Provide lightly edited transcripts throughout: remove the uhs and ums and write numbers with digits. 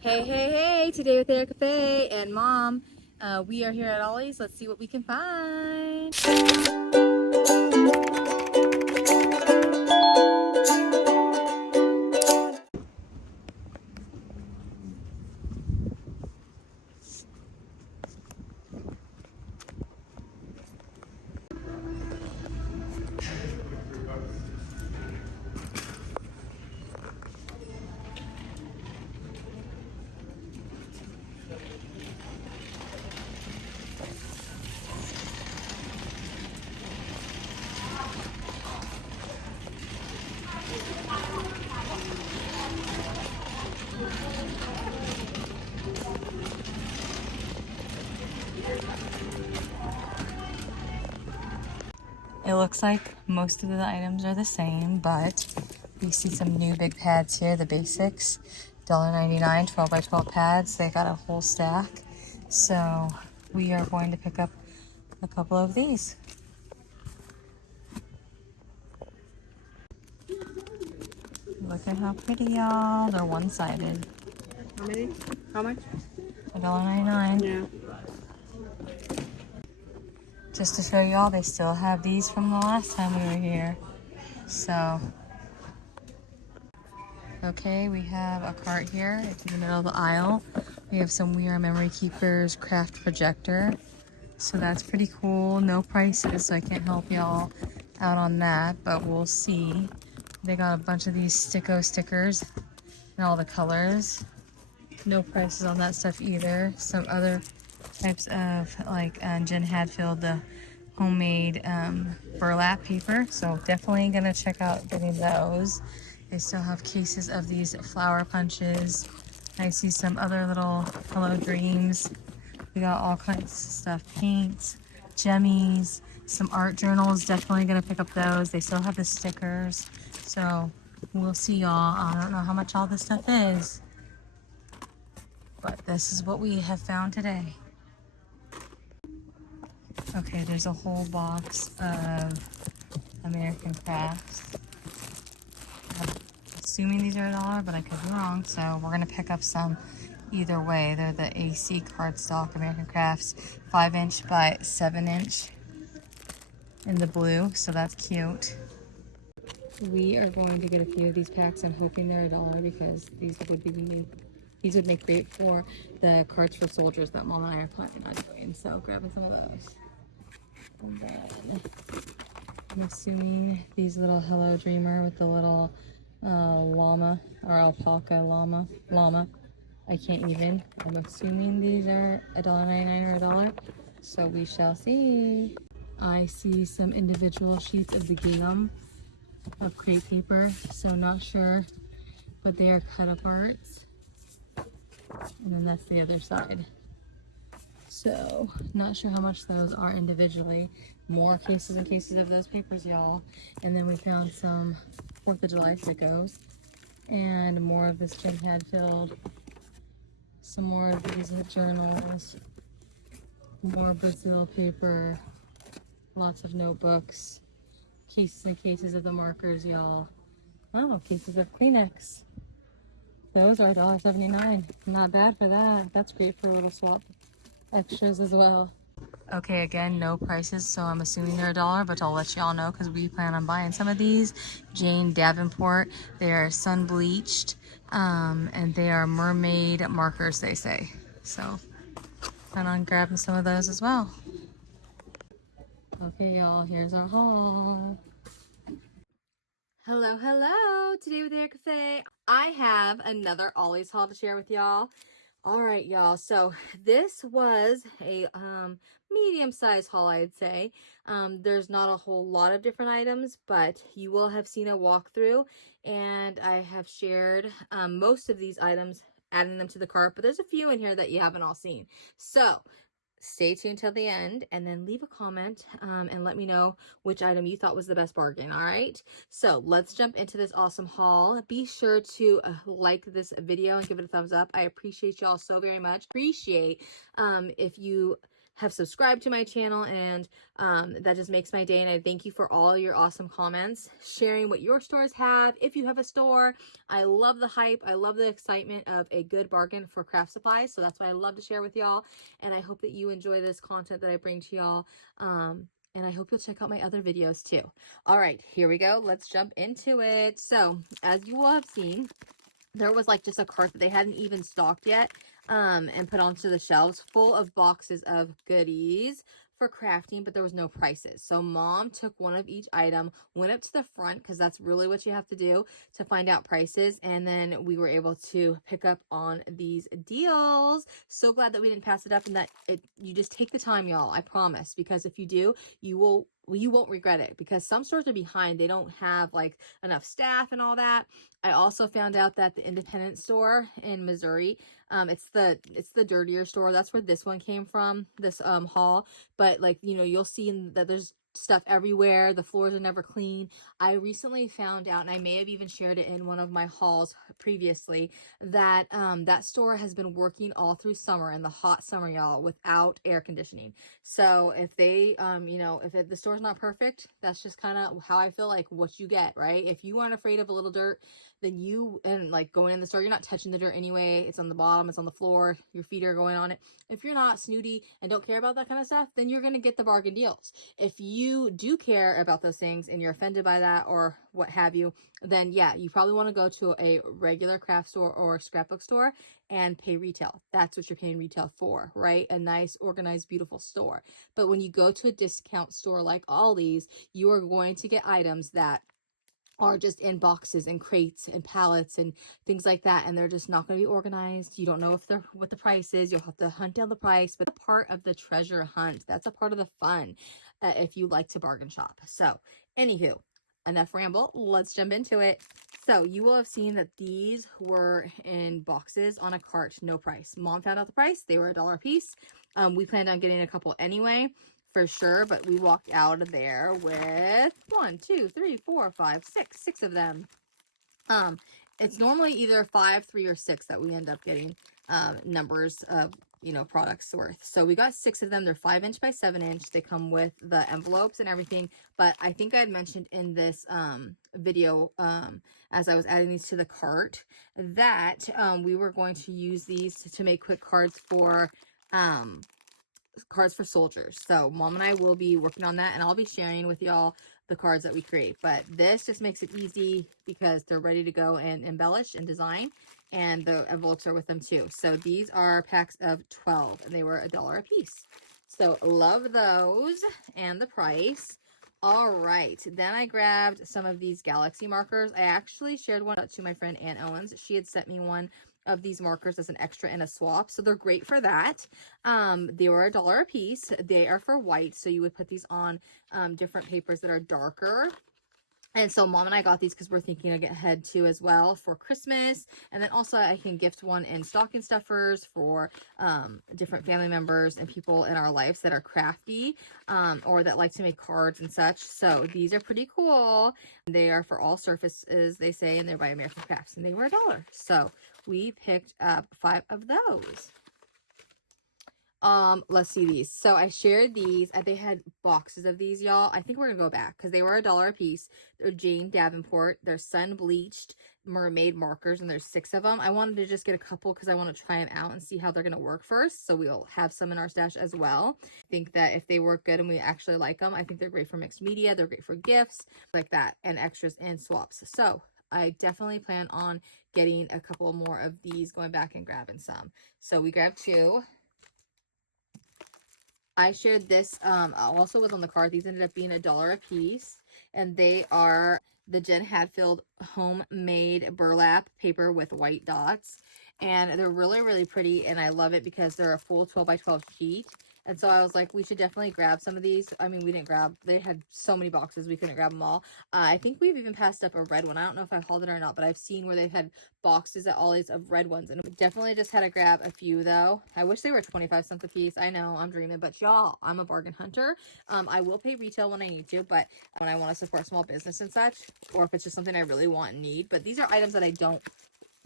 Hey, hey, hey, today with Erica Faye and Mom. We are here at Ollie's. Let's see what we can find. It looks like most of the items are the same, but we see some new big pads here, the basics. $1.99, 12 by 12 pads. They got a whole stack. So we are going to pick up a couple of these. Look at how pretty, y'all. They're one-sided. How many? How much? $1.99. Yeah. Just to show y'all, they still have these from the last time we were here. So, okay, we have a cart here. It's in the middle of the aisle. We have some We Are Memory Keepers craft projector. So that's pretty cool. No prices, so I can't help y'all out on that, but we'll see. They got a bunch of these Sticko stickers in all the colors. No prices on that stuff either. Some other types of, like Jen Hadfield, the homemade burlap paper. So definitely gonna check out getting those. They still have cases of these flower punches. I see some other little Hello Dreams. We got all kinds of stuff, paints, jemmies, some art journals. Definitely gonna pick up those. They still have the stickers. So we'll see y'all. I don't know how much all this stuff is, but this is what we have found today. Okay, there's a whole box of American crafts. I'm assuming these are $1, but I could be wrong. So we're gonna pick up some either way. They're the AC cardstock American crafts, 5" by 7" in the blue. So that's cute. We are going to get a few of these packs. I'm hoping they're $1 because these would make great for the cards for soldiers that Mom and I are planning on doing. So grabbing some of those. And then I'm assuming these little Hello Dreamer with the little llama or alpaca llama. I can't even. I'm assuming these are $1.99 or $1. So we shall see. I see some individual sheets of the gingham of crepe paper. So not sure, but they are cut aparts. And then that's the other side. So, not sure how much those are individually. More cases and cases of those papers, y'all. And then we found some 4th of July sickos. And more of this Jen Hadfield. Some more of these journals. More Brazil paper. Lots of notebooks. Cases and cases of the markers, y'all. Oh, cases of Kleenex. Those are $1.79. Not bad for that. That's great for a little swap extras as well. Okay, again, no prices, so I'm assuming they're $1, but I'll let y'all know because we plan on buying some of these. Jane Davenport, they are sun bleached, and they are mermaid markers, they say. So plan on grabbing some of those as well. Okay, y'all, here's our haul. Hello, hello. Today with Erica Faye, I have another Ollie's haul to share with y'all. All right, y'all. So this was a medium-sized haul, I'd say. There's not a whole lot of different items, but you will have seen a walkthrough, and I have shared most of these items, adding them to the cart, but there's a few in here that you haven't all seen. So stay tuned till the end and then leave a comment and let me know which item you thought was the best bargain. All right, so let's jump into this awesome haul. Be sure to like this video and give it a thumbs up. I appreciate y'all so very much. Appreciate if you have subscribed to my channel, and that just makes my day. And I thank you for all your awesome comments, sharing what your stores have. If you have a store, I love the hype. I love the excitement of a good bargain for craft supplies. So that's why I love to share with y'all. And I hope that you enjoy this content that I bring to y'all. And I hope you'll check out my other videos too. All right, here we go. Let's jump into it. So as you will have seen, there was like just a cart that they hadn't even stocked yet and put onto the shelves full of boxes of goodies for crafting, but there was no prices. So mom took one of each item, went up to the front, because that's really what you have to do to find out prices, and then we were able to pick up on these deals. So glad that we didn't pass it up, and that you just take the time, y'all, I promise, because if you do, you won't regret it, because some stores are behind. They don't have like enough staff and all that. I also found out that the independent store in Missouri, it's the dirtier store. That's where this one came from, this haul. But like, you know, you'll see that there's stuff everywhere. The floors are never clean. I recently found out, and I may have even shared it in one of my hauls previously, that that store has been working all through summer, in the hot summer, y'all, without air conditioning. So if they you know, if the store's not perfect, that's just kind of how I feel, like what you get, right? If you aren't afraid of a little dirt, then and like going in the store, you're not touching the dirt anyway. It's on the bottom, it's on the floor, your feet are going on it. If you're not snooty and don't care about that kind of stuff, then you're going to get the bargain deals. If you do care about those things and you're offended by that or what have you, then yeah, you probably want to go to a regular craft store or scrapbook store and pay retail. That's what you're paying retail for, right? A nice, organized, beautiful store. But when you go to a discount store like Ollie's, you are going to get items that are just in boxes and crates and pallets and things like that, and they're just not going to be organized. You don't know what the price is. You'll have to hunt down the price, but a part of the treasure hunt. That's a part of the fun if you like to bargain shop. So anywho, enough ramble, let's jump into it. So you will have seen that these were in boxes on a cart, no price. Mom found out the price. They were $1 a piece. We planned on getting a couple anyway, for sure, but we walked out of there with 6 of them. It's normally either 5, 3, or 6 that we end up getting numbers of, you know, products worth. So we got 6 of them. They're 5" by 7". They come with the envelopes and everything. But I think I had mentioned in this video, as I was adding these to the cart, that we were going to use these to make quick cards for soldiers. So mom and I will be working on that, and I'll be sharing with y'all the cards that we create. But this just makes it easy because they're ready to go and embellish and design, and the envelopes are with them too. So these are packs of 12, and they were $1 a piece. So love those and the price. All right, then I grabbed some of these galaxy markers. I actually shared one to my friend Ann Owens. She had sent me one of these markers as an extra in a swap, so they're great for that. They were $1 a piece. They are for white, so you would put these on different papers that are darker. And so mom and I got these because we're thinking ahead too as well for Christmas. And then also I can gift one in stocking stuffers for different family members and people in our lives that are crafty or that like to make cards and such. So these are pretty cool. They are for all surfaces, they say, and they're by American Crafts, and they were $1. So we picked up 5 of those. Let's see these. So I shared these. They had boxes of these, y'all. I think we're gonna go back because they were $1 a piece. They're Jane Davenport. They're sun bleached mermaid markers, and there's 6 of them. I wanted to just get a couple because I want to try them out and see how they're gonna work first. So we'll have some in our stash as well. I think that if they work good and we actually like them, I think they're great for mixed media. They're great for gifts like that, and extras and swaps. So I definitely plan on getting a couple more of these, going back and grabbing some. So we grabbed 2. I shared this also was on the card. These ended up being $1 a piece, and they are the Jen Hadfield homemade burlap paper with white dots, and they're really, really pretty, and I love it because they're a full 12 by 12 sheet. And so I was like, we should definitely grab some of these. I mean, we didn't grab, they had so many boxes, we couldn't grab them all. I think we've even passed up a red one. I don't know if I hauled it or not, but I've seen where they've had boxes at Ollie's of red ones. And we definitely just had to grab a few though. I wish they were 25 cents a piece. I know, I'm dreaming, but y'all, I'm a bargain hunter. I will pay retail when I need to, but when I want to support small business and such, or if it's just something I really want and need. But these are items that I don't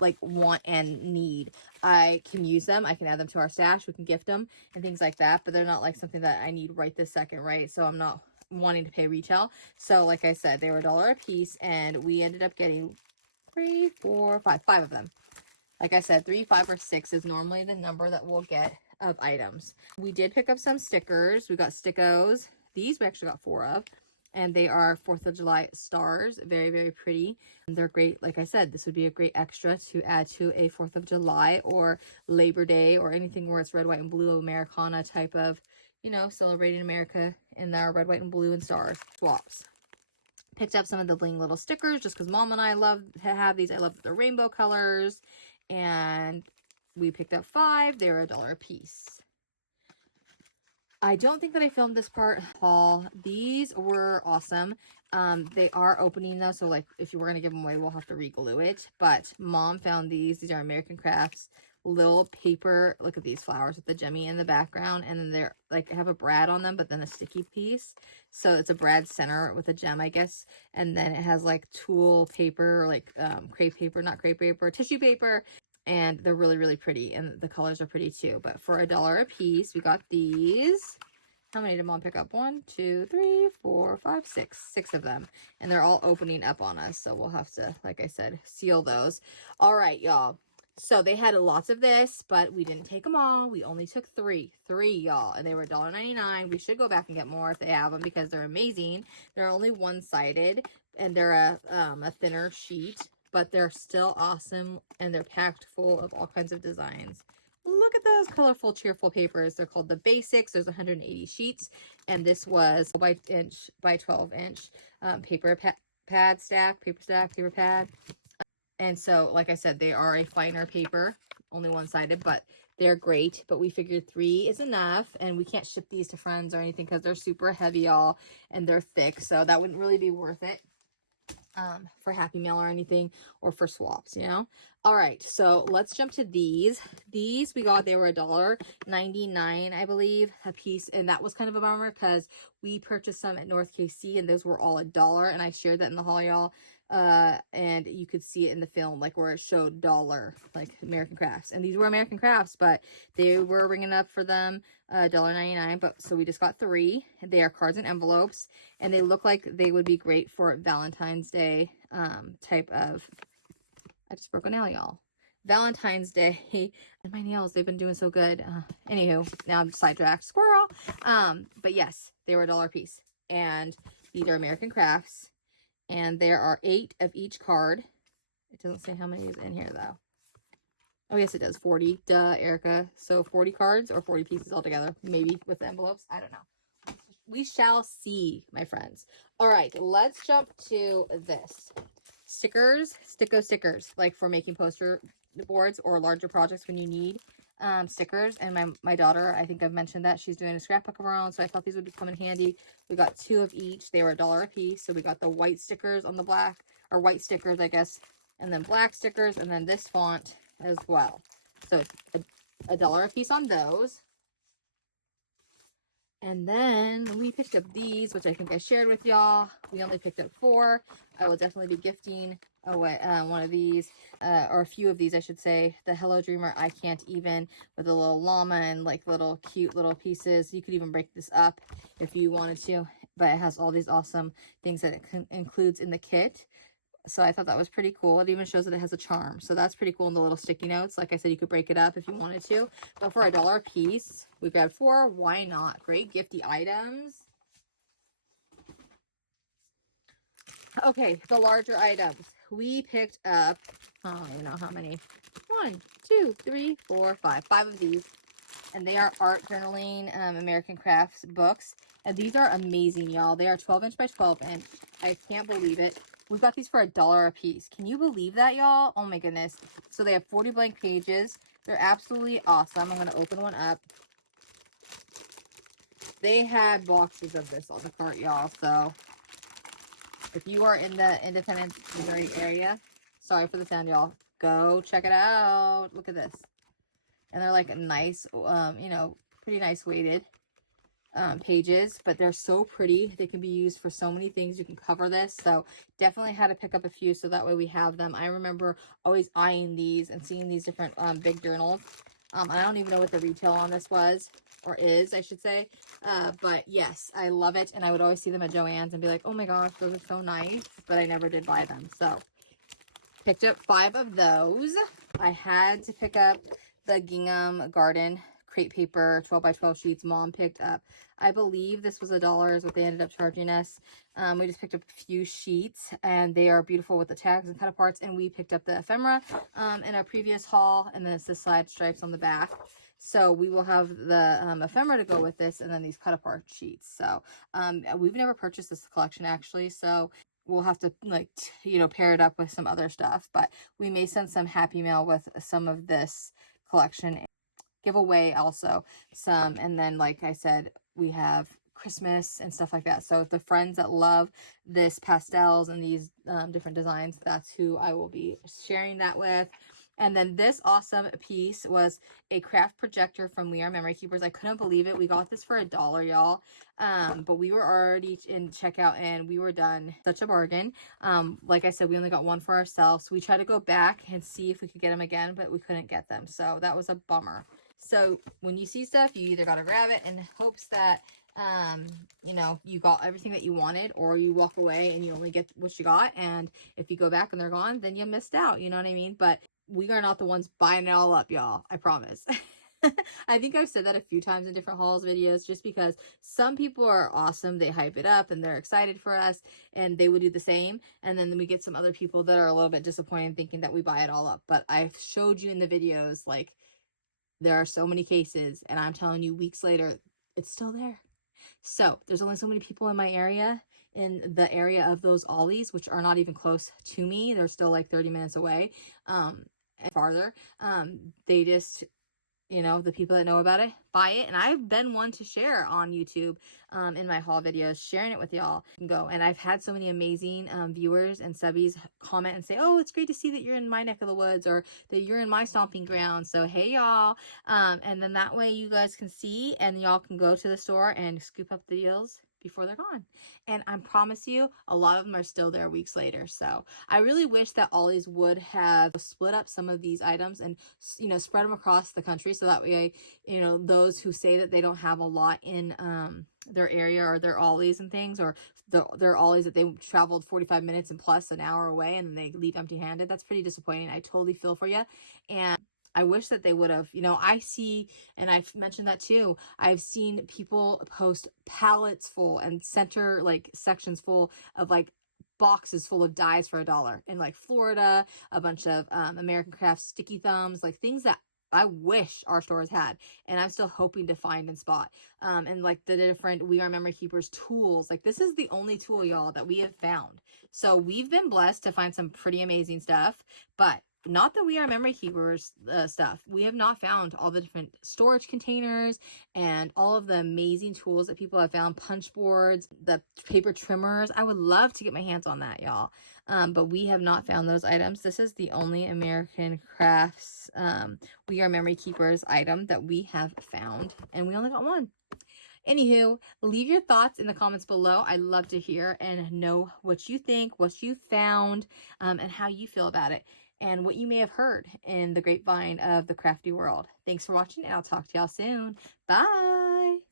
like want and need. I can use them. I can add them to our stash. We can gift them and things like that, but they're not like something that I need right this second, right? So I'm not wanting to pay retail. So like I said, they were $1 a piece, and we ended up getting 3, 4, 5 of them. Like I said, 3, 5, or 6 is normally the number that we'll get of items. We did pick up some stickers. We got stickos. These we actually got 4 of, and they are 4th of July stars. Very, very pretty. And they're great. Like I said, this would be a great extra to add to a 4th of July or Labor Day or anything where it's red, white, and blue Americana type of, you know, celebrating America in our red, white, and blue and stars swaps. Picked up some of the bling little stickers just because Mom and I love to have these. I love the rainbow colors. And we picked up 5. They were $1 a piece. I don't think that I filmed this part haul. These were awesome. They are opening though, so like if you were gonna give them away, we'll have to re-glue it. But Mom found these. These are American Crafts little paper. Look at these flowers with the Jemmy in the background, and then they're like have a brad on them, but then a sticky piece. So it's a brad center with a gem, I guess, and then it has like tulle paper, like crepe paper, not crepe paper, tissue paper. And they're really, really pretty, and the colors are pretty too. But for $1 a piece, we got these. How many did Mom pick up? 1, 2, 3, 4, 5, 6. 6 of them. And they're all opening up on us. So we'll have to, like I said, seal those. All right, y'all. So they had lots of this, but we didn't take them all. We only took 3. 3, y'all. And they were $1.99. We should go back and get more if they have them because they're amazing. They're only one-sided, and they're a thinner sheet, but they're still awesome, and they're packed full of all kinds of designs. Look at those colorful, cheerful papers. They're called the Basics. There's 180 sheets, and this was by 12 inch paper pad stack, paper pad. And so, like I said, they are a finer paper, only one-sided, but they're great. But we figured 3 is enough, and we can't ship these to friends or anything because they're super heavy, y'all, and they're thick, so that wouldn't really be worth it. For Happy Meal or anything, or for swaps, you know. All right, so let's jump to these. These we got, they were $1.99, I believe, a piece, and that was kind of a bummer because we purchased some at North KC, and those were all $1, and I shared that in the haul, y'all. And you could see it in the film, like where it showed $1, like American Crafts, and these were American Crafts, but they were ringing up for them $1.99. But so we just got 3. They are cards and envelopes, and they look like they would be great for Valentine's Day type of. I just broke a nail, y'all. Valentine's Day, and my nails, they've been doing so good. Anywho, now I'm sidetracked, squirrel. But yes, they were $1 a piece, and these are American Crafts. And there are 8 of each card. It doesn't say how many is in here, though. Oh, yes, it does. 40. Duh, Erica. So 40 cards or 40 pieces altogether. Maybe with the envelopes. I don't know. We shall see, my friends. All right, let's jump to this. Stickers. Stickers. Like for making poster boards or larger projects when you need stickers. And my daughter, I think I've mentioned that she's doing a scrapbook of her own, so I thought these would come in handy. We got 2 of each. They were $1 a piece. So we got the white stickers on the black, or white stickers, I guess, and then black stickers, and then this font as well. So it's $1 a piece on those. And then we picked up these, which I think I shared with y'all. We only picked up 4. I will definitely be gifting away one of these, or a few of these, I should say. The Hello Dreamer I Can't Even, with a little llama and like little cute little pieces. You could even break this up if you wanted to, but it has all these awesome things that it includes in the kit. So I thought that was pretty cool. It even shows that it has a charm. So that's pretty cool in the little sticky notes. Like I said, you could break it up if you wanted to. But for $1 a piece, we grabbed 4. Why not? Great gifty items. Okay, the larger items. We picked up, I don't even know how many. 1, 2, 3, 4, 5. 5 of these. And they are art journaling American Crafts books. And these are amazing, y'all. They are 12 inch by 12 inch. I can't believe it. We got these for $1 a piece. Can you believe that, y'all? Oh my goodness. So they have 40 blank pages. They're absolutely awesome. I'm going to open one up. They had boxes of this on the cart, y'all. So if you are in the Independence, Missouri area, sorry for the sound, y'all, go check it out. Look at this. And they're like nice, you know, pretty nice weighted. pages, but they're so pretty. They can be used for so many things. You can cover this, so definitely had to pick up a few so that way we have them. I remember always eyeing these and seeing these different big journals. I don't even know what the retail on this was, or is, I should say, but yes, I love it. And I would always see them at Joann's and be like, oh my gosh, those are so nice, but I never did buy them. So picked up 5 of those. I had to pick up the gingham garden crepe paper 12 by 12 sheets. Mom picked up, I believe this was $1 is what they ended up charging us. We just picked up a few sheets, and they are beautiful with the tags and cut aparts. And we picked up the ephemera in our previous haul, and then it's the side stripes on the back. So we will have the ephemera to go with this, and then these cut apart sheets. So we've never purchased this collection actually, so we'll have to, like, you know, pair it up with some other stuff. But we may send some happy mail with some of this collection, give away also some. And then, like I said, we have Christmas and stuff like that. So the friends that love this pastels and these different designs, that's who I will be sharing that with. And then this awesome piece was a craft projector from We Are Memory Keepers. I couldn't believe it. We got this for $1, y'all. But we were already in checkout and we were done. Such a bargain. Like I said, we only got one for ourselves. We tried to go back and see if we could get them again, but we couldn't get them. So that was a bummer. So when you see stuff, you either got to grab it in hopes that, you know, you got everything that you wanted, or you walk away and you only get what you got. And if you go back and they're gone, then you missed out. You know what I mean? But we are not the ones buying it all up, y'all. I promise. I think I've said that a few times in different hauls videos, just because some people are awesome. They hype it up and they're excited for us, and they would do the same. And then we get some other people that are a little bit disappointed thinking that we buy it all up. But I've showed you in the videos, like, there are so many cases, and I'm telling you, weeks later, it's still there. So there's only so many people in my area, in the area of those ollies, which are not even close to me. They're still like 30 minutes away, and farther. They just, you know, the people that know about it buy it. And I've been one to share on YouTube in my haul videos, sharing it with y'all. Go. And I've had so many amazing viewers and subbies comment and say, oh, it's great to see that you're in my neck of the woods, or that you're in my stomping ground. So hey, y'all. And then that way you guys can see, and y'all can go to the store and scoop up the deals before they're gone. And I promise you, a lot of them are still there weeks later. So I really wish that Ollie's would have split up some of these items and, you know, spread them across the country, so that way, you know, those who say that they don't have a lot in their area, or their Ollies and things, or their Ollies that they traveled 45 minutes and plus an hour away, and they leave empty handed, that's pretty disappointing. I totally feel for you. And I wish that they would have, you know, I see, and I've mentioned that too, I've seen people post pallets full and center, like, sections full of, like, boxes full of dies for $1 in, like, Florida, a bunch of American Craft sticky thumbs, like things that I wish our stores had, and I'm still hoping to find and spot. And like the different We Are Memory Keepers tools, like this is the only tool, y'all, that we have found. So we've been blessed to find some pretty amazing stuff, but not the We Are Memory Keepers stuff. We have not found all the different storage containers and all of the amazing tools that people have found, punch boards, the paper trimmers. I would love to get my hands on that, y'all. But we have not found those items. This is the only American Crafts We Are Memory Keepers item that we have found, and we only got one. Anywho, leave your thoughts in the comments below. I'd love to hear and know what you think, what you found, and how you feel about it, and what you may have heard in the grapevine of the crafty world. Thanks for watching, and I'll talk to y'all soon. Bye!